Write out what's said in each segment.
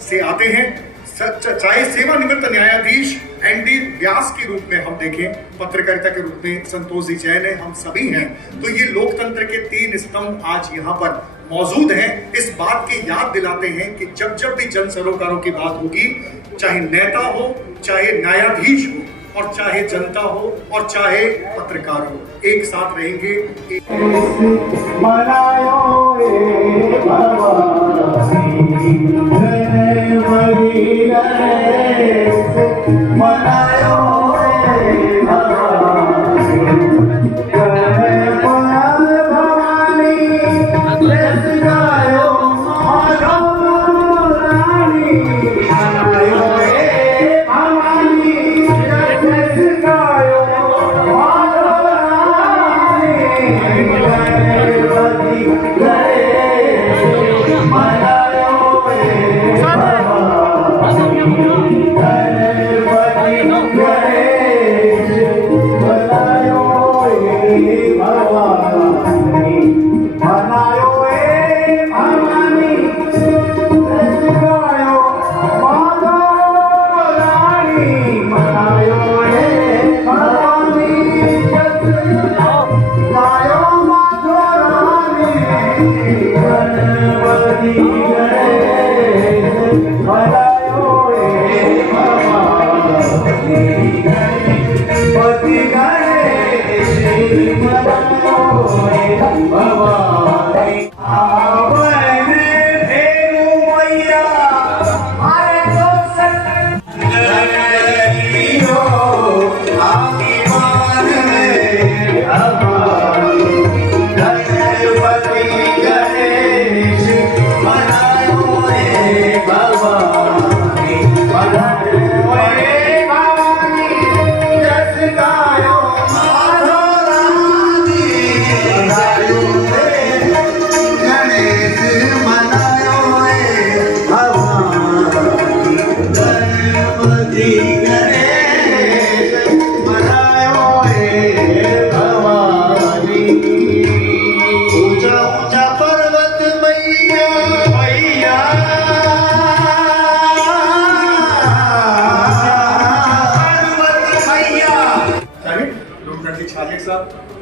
से आते हैं। चाहे सेवानिवृत्त न्यायाधीश एनडी व्यास के रूप में हम देखें, पत्रकारिता के रूप में संतोष जी जैन है, हम सभी हैं। तो ये लोकतंत्र के 3 स्तंभ आज यहाँ पर मौजूद हैं। इस बात की याद दिलाते हैं कि जब जब भी जन सरोकारों की बात होगी, चाहे नेता हो, चाहे न्यायाधीश हो, और चाहे जनता हो, और चाहे पत्रकार हो, एक साथ रहेंगे।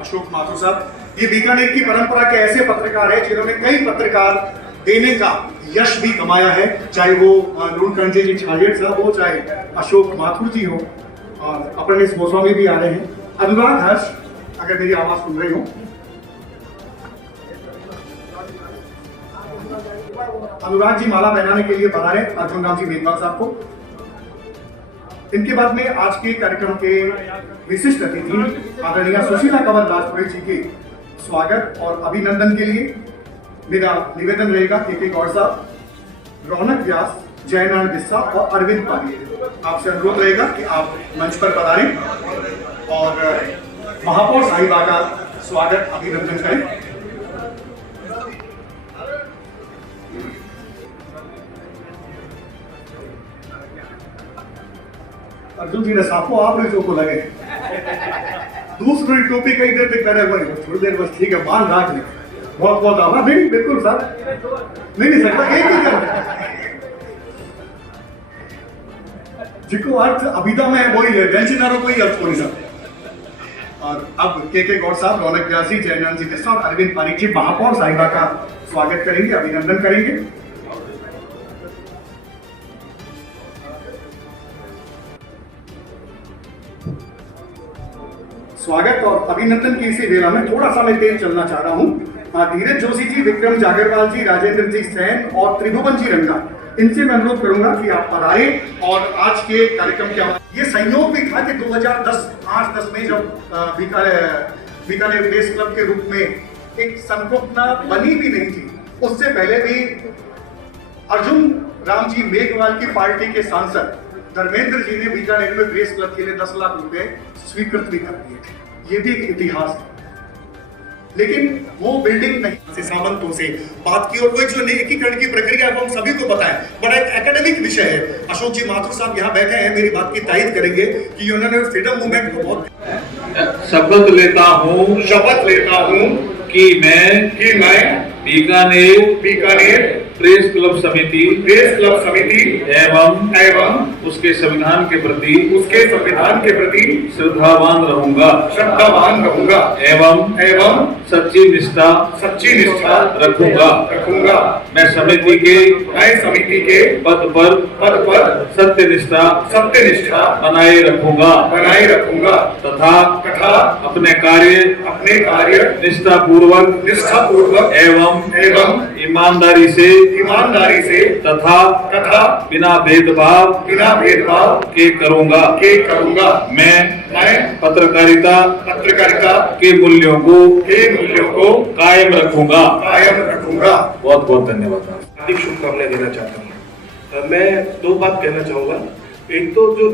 अशोक माथुर साहब, ये बीकानेर की परंपरा के ऐसे पत्रकार हैं जिन्होंने कई पत्रकार देने का यश भी कमाया है, चाहे वो लूणकरण जी छाजेड़ साहब हो, चाहे अशोक माथुर जी हो, और अपर्णेश गोस्वामी भी आ रहे हैं। अनुराग हर्ष, अगर मेरी आवाज सुन रहे हो, अनुराग जी माला पहनाने के लिए बता रहे हैं अर्जुन राम जी मेघवाल साहब को। इनके बाद में आज के कार्यक्रम के विशिष्ट अतिथि आदरणीय सुशीला कंवर राजपुरे जी के स्वागत और अभिनंदन के लिए मेरा निवेदन रहेगा के गौड़ साहब, रौनक व्यास, जयनारायण बिस्सा और अरविंद पाटिल, आपसे अनुरोध रहेगा कि आप मंच पर पधारें और महापौर साहिबा का स्वागत अभिनंदन करें। अर्जुन जी ने साफो आप रही को लगे दूसरी टोपी कई देर तक पहले हुआ, थोड़ी देर बस ठीक है, मान राख ले, बहुत बहुत आभार। नहीं बिल्कुल सर, नहीं सकता, एक ही कर जिसको अर्थ अभिधा में वही है, वेंचनारों कोई अर्थ हो नहीं सकता। और अब के गौड़ साहब, रौनक व्यास जी, जयनारायण जी बिस्सा और अरविंद पारिक जी महापौर साहिबा का स्वागत करेंगे, अभिनंदन करेंगे। स्वागत और अभिनंदन की इसी वेला में थोड़ा सा मैं तेज चलना चाह रहा हूँ। धीरज जोशी जी, विक्रम जागरवाल जी, राजेंद्र जी सैन और त्रिभुवन जी रंगा, इनसे मैं अनुरोध करूंगा कि आप पधारें और आज के कार्यक्रम के ये सहयोग भी था कि 2010 में जब बीकानेर प्रेस क्लब के रूप में एक संकल्पना बनी भी नहीं थी, उससे पहले भी अर्जुन राम जी मेघवाल की पार्टी के सांसद धर्मेंद्र जी ने बीकानेर में प्रेस क्लब के लिए 10 लाख रुपए स्वीकृत भी कर दिए थे। ये भी एक इतिहास है। लेकिन वो बिल्डिंग नहीं से सामंतों से बात की और वो जो एकीकरण की प्रक्रिया वो हम सभी को पता है, बड़ा एक एकेडमिक विषय है। अशोक जी माथुर साहब यहाँ बैठे हैं, मेरी बात की तायद करेंगे कि उन्होंने फ्रीडम मूवमेंट को बहुत शपथ लेता हूँ कि मैं बीकानेर प्रेस क्लब समिति एवं उसके संविधान के प्रति श्रद्धावान रहूंगा एवं सच्ची निष्ठा रखूंगा। मैं समिति के पद पर सत्यनिष्ठा बनाए रखूंगा तथा अपने कार्य निष्ठा पूर्वक एवं ईमानदारी से तथा बिना भेदभाव के करूंगा। मैं पत्रकारिता के मूल्यों को कायम रखूंगा। बहुत बहुत धन्यवाद। हार्दिक शुभकामनाएं देना चाहता हूँ। मैं दो बात कहना चाहूंगा। एक तो जो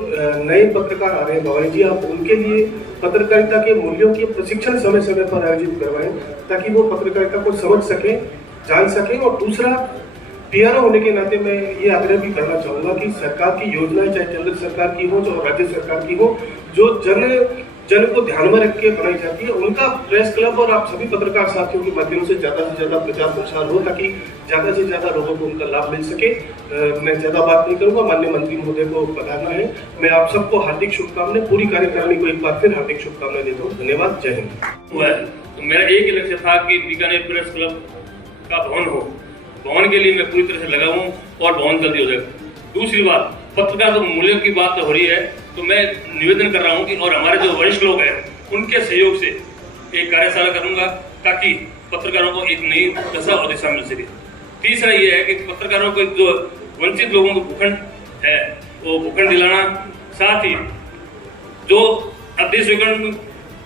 नए पत्रकार आ रहे हैं भवानी जी, आप उनके लिए पत्रकारिता के मूल्यों की प्रशिक्षण समय समय पर आयोजित करवाएं ताकि वो पत्रकारिता को समझ सकें, जान सकें। और दूसरा, पीआरओ होने के नाते मैं ये आग्रह भी करना चाहूंगा कि सरकार की योजनाएं, चाहे केंद्र सरकार की हो चाहे राज्य सरकार की हो, जो जन को ध्यान में रख के बनाई जाती है, उनका प्रेस क्लब और आप सभी पत्रकार साथियों के माध्यम से ज्यादा प्रचार प्रसार हो ताकि ज्यादा से ज्यादा लोगों को उनका लाभ मिल सके। मैं ज्यादा बात नहीं करूंगा, माननीय मंत्री महोदय को पधारना है। मैं आप सबको हार्दिक शुभकामनाएं, पूरी कार्यकारिणी को एक बार फिर हार्दिक शुभकामनाएं देता हूँ। धन्यवाद। जय हिंद। तो मेरा एक ही लक्ष्य था कि बीकानेर प्रेस क्लब का भवन हो। भवन के लिए मैं पूरी तरह से लगा हूँ और भवन जल्दी हो जाएगा। दूसरी बात, पत्रकार मूल्यों की बात हो रही है, तो मैं निवेदन कर रहा हूं कि और हमारे जो वरिष्ठ लोग हैं उनके सहयोग से एक कार्यशाला करूंगा ताकि पत्रकारों को एक नई दशा और दिशा मिल सके। तीसरा ये है कि पत्रकारों को जो वंचित लोगों को भूखंड है वो भूखंड दिलाना, साथ ही जो अध्यक्षगण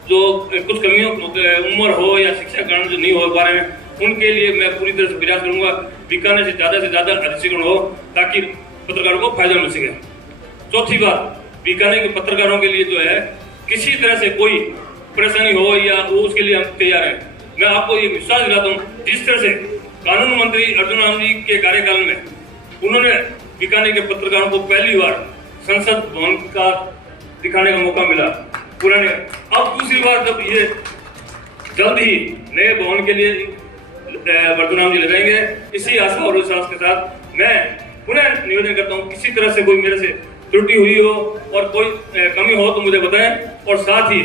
जो कुछ कमियों उम्र हो या शिक्षा कारण जो नहीं हो पा रहे हैं उनके लिए मैं पूरी तरह से प्रयास करूंगा। बीकानेर से ज्यादा अध्यक्षगण हो ताकि पत्रकारों को फायदा मिल सके। चौथी बात, बीकानेर के पत्रकारों के लिए जो है किसी तरह से कोई परेशानी हो या वो उसके लिए हम तैयार हैं। मैं आपको ये विश्वास दिलाता हूँ, जिस तरह से कानून मंत्री अर्जुन राम जी के कार्यकाल में उन्होंने बीकानेर के पत्रकारों को पहली बार संसद भवन का दिखाने का मौका मिला पुराने। अब दूसरी बार जब ये जल्द ही नए भवन के लिए अर्जुन राम जी लगाएंगे, इसी आशा और विश्वास के साथ मैं पुनः निवेदन करता हूँ, किसी तरह से कोई मेरे से त्रुटि हुई हो और कोई कमी हो तो मुझे बताएं, और साथ ही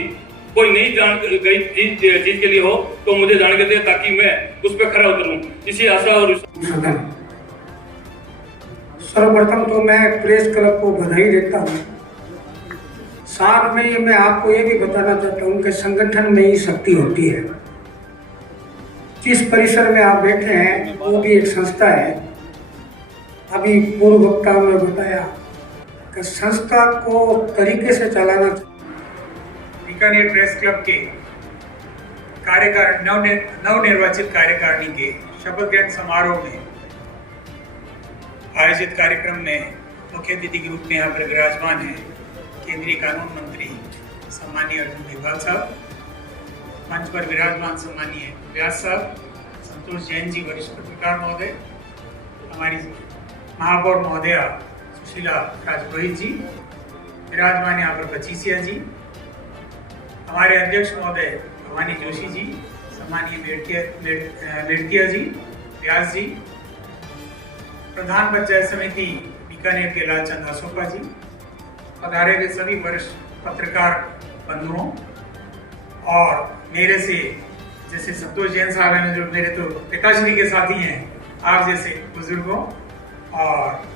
कोई नई जान गई चीज के लिए हो तो मुझे जानकारी दें ताकि मैं उस पर खरा उतरूं। इसी आशा और सर्वप्रथम तो मैं प्रेस क्लब को बधाई देता हूँ। साथ में मैं आपको ये भी बताना चाहता हूँ कि संगठन में ही शक्ति होती है। जिस परिसर में आप बैठे हैं वो भी एक संस्था है। अभी पूर्व वक्ताओं ने बताया कि संस्था को तरीके से चलाना। बीकानेर प्रेस क्लब के नवनिर्वाचित कार्यकारिणी के शपथ ग्रहण समारोह में आयोजित कार्यक्रम में मुख्य अतिथि के रूप में यहाँ पर विराजमान हैं केंद्रीय कानून मंत्री सम्मानीय अर्जुन मेघवाल साहब, मंच पर विराजमान सम्मानीय व्यास साहब, संतोष जैन जी वरिष्ठ पत्रकार महोदय, हमारी महापौर महोदया सुशीला राजपुरोहित जी, विराजमान यहाँ पर बचीसिया जी, हमारे अध्यक्ष महोदय भवानी जोशी जी, सम्मानीय मेड़किया जी, व्यास जी, प्रधान पंचायत समिति बीकानेर के लालचंद अशोका जी, पधारे हुए सभी वरिष्ठ पत्रकार बंधुओं और मेरे से जैसे संतोष जैन साहब हैं जो मेरे तो पिताश्री के साथी हैं, आप जैसे बुजुर्गों और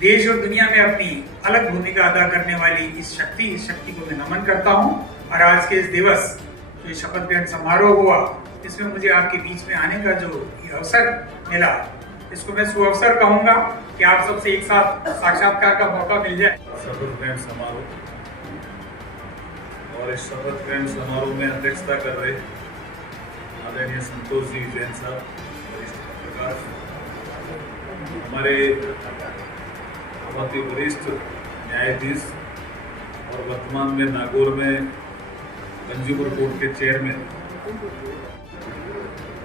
देश और दुनिया में अपनी अलग भूमिका अदा करने वाली इस शक्ति को मैं नमन करता हूं। और आज के इस दिवस जो शपथ ग्रहण समारोह हुआ, इसमें मुझे आपके बीच में आने का जो अवसर मिला, इसको मैं सुअवसर कहूंगा कि आप सबसे एक साथ साक्षात्कार का मौका मिल जाए। शपथ ग्रहण समारोह, और इस शपथ ग्रहण समारोह में अध्यक्षता कर रहे आदरणीय संतोष जी जैन साहब, वरिष्ठ पत्रकार, हमारे बहुत ही वरिष्ठ न्यायाधीश और वर्तमान में नागौर में कंज्यूमर कोर्ट के चेयरमैन,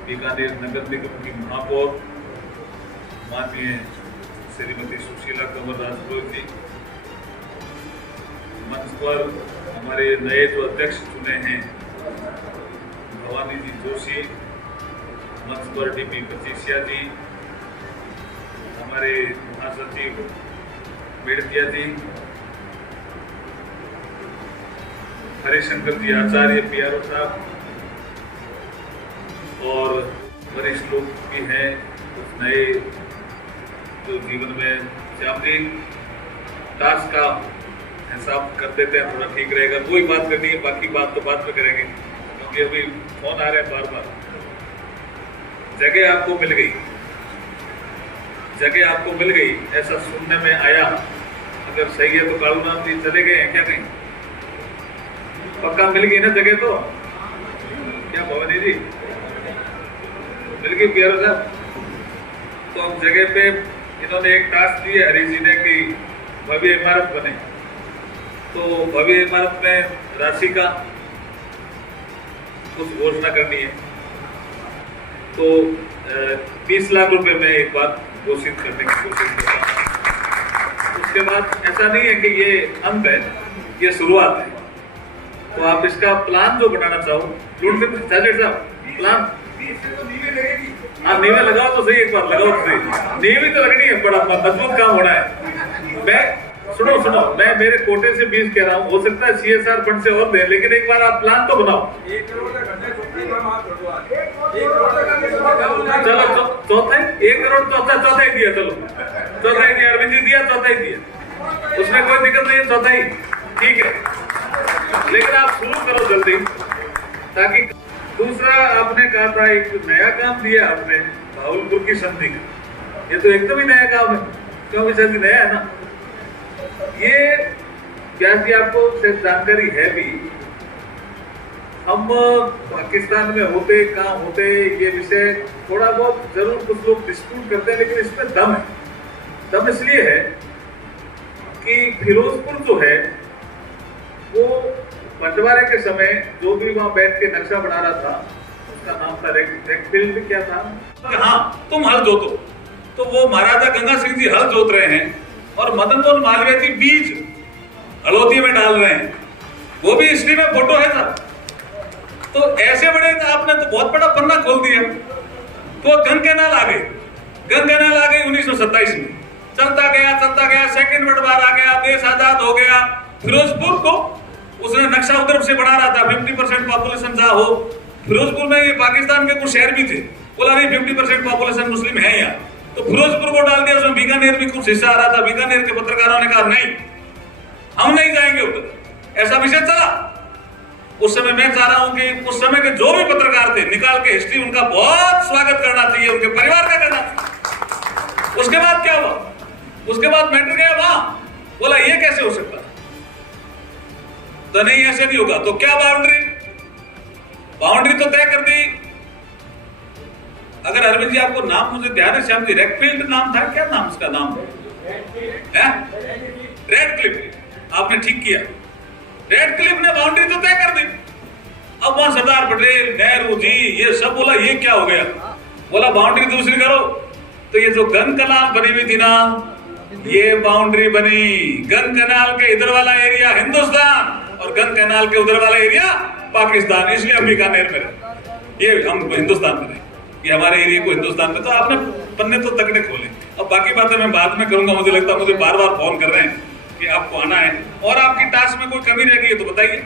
बीकानेर नगर निगम की महापौर माननीय श्रीमती सुशीला कंवर राजपुरोहित जी, मंच पर हमारे नए जो अध्यक्ष चुने हैं भवानी जी जोशी, मंच पर डीपी पचीसिया जी, हमारे महासचिव मेड़तिया जी, हरिशंकर जी आचार्य पीआरओ साहब, और वरिष्ठ लोग भी हैं कुछ नए जो जीवन में श्यामजी टास्क का हिसाब कर देते हैं, थोड़ा ठीक रहेगा। वही बात करनी है, बाकी बात तो बाद में करेंगे, क्योंकि अभी फोन आ रहे हैं बार बार। जगह आपको मिल गई, जगह आपको मिल गई ऐसा सुनने में आया। अगर सही है तो कालूराम जी चले गए हैं क्या कहीं? पक्का मिल गई ना जगह? तो क्या भवानी जी मिल गई पीआरओ साहब? तो अब जगह पे इन्होंने एक टास्क दी है हरीश जी ने कि भव्य इमारत बने, तो भव्य इमारत में राशि का कुछ घोषणा करनी है। तो 20 लाख रुपए में एक बार घोषित करने की कोशिश करता हूँ। उसके बाद ऐसा नहीं है कि ये अंत है, ये शुरुआत है। तो आप इसका प्लान जो बनाना चाहो, प्लान हाँ नींवें लगाओ तो सही, एक बार लगाओ तो सही। नींवें तो लगनी है, बड़ा मजबूत काम होना है। मैं सुनो मैं मेरे कोटे से 20 कह रहा हूँ, हो सकता है CSR फंड से और दे, लेकिन एक बार आप प्लान तो बनाओ। चलो चौथा ही 1 करोड़, चौथा ही दिया, चलो चौथा ही दिया, अरविंद जी दिया, चौथा ही दिया, उसमें कोई दिक्कत नहीं है, चौथा ही ठीक है। लेकिन आप शुरू करो जल्दी, ताकि दूसरा आपने कहा था एक नया काम दिया आपने भावलपुर की संधि का, ये तो एकदम ही नया काम है, क्योंकि संधि नया है ना। ये व्यास जी आपको शायद जानकारी है भी, हम पाकिस्तान में होते कहाँ होते ये विषय थोड़ा बहुत जरूर कुछ लोग डिस्प्यूट करते हैं, लेकिन इसमें दम है। दम इसलिए है कि फिरोजपुर जो है वो बंटवारे के समय जो भी वहां बैठ के नक्शा बना रहा था, उसका नाम था रेकफील्ड, क्या था? हाँ, तुम हल जोतो, तो वो महाराजा गंगा सिंह जी हल जोत रहे हैं और मदन मोहन मालवीय जी बीज हलोती में डाल रहे हैं, वो भी हिस्ट्री में फोटो है सर। तो ऐसे बड़े आपने तो बहुत बड़ा पन्ना खोल दिया। तो गंग कैनाल आ गई, गंग कैनाल आ गई 1927 में, चलता गया, सेकंड वर्ल्ड वार आ गया, देश आजाद हो गया। फिरोजपुर को उसने नक्शा उधर से बना रहा था, 50% पॉपुलेशन जहाँ हो। फिरोजपुर में ये पाकिस्तान के कुछ शहर भी थे, बोला नहीं 50% पॉपुलेशन मुस्लिम है यहाँ, तो फिरोजपुर को डाल दिया। उसमें बीकानेर भी कुछ हिस्सा आ रहा था, बीकानेर के पत्रकारों ने कहा नहीं हम नहीं जाएंगे उधर, ऐसा विषय चला। उस समय मैं चाह रहा हूं कि उस समय के जो भी पत्रकार थे निकाल के हिस्ट्री उनका बहुत स्वागत करना चाहिए, उनके परिवार का करना चाहिए। उसके बाद क्या हुआ? उसके बाद मैटर गया वहां, बोला ये कैसे हो सकता, तो नहीं ऐसे नहीं होगा। तो क्या बाउंड्री तो तय कर दी। अगर अरविंद जी आपको नाम मुझे ध्यान है, श्याम जी रेडफील्ड नाम था, क्या नाम उसका नाम है? रेड क्लिफ, आपने ठीक किया। रेड क्लिफ ने बाउंड्री तो तय कर दी। अब वहां सरदार पटेल, नेहरू जी ये सब बोला ये क्या हो गया, बोला बाउंड्री दूसरी करो। तो ये जो गन कैनाल बनी हुई थी ना, ये बाउंड्री बनी। गन कैनाल के इधर वाला एरिया हिंदुस्तान और गन कैनाल के उधर वाला एरिया पाकिस्तान, इसलिए हम बीकानेर में रहे, ये हम हिंदुस्तान में रहे, ये हमारे एरिया को हिंदुस्तान में। तो आपने पन्ने तो तगड़े खोले। अब बाकी बातें मैं बाद में करूंगा, मुझे लगता है मुझे बार बार फोन कर रहे हैं कि आपको आना है, और आपकी टास्क में कोई कमी रह गई है तो बताइए।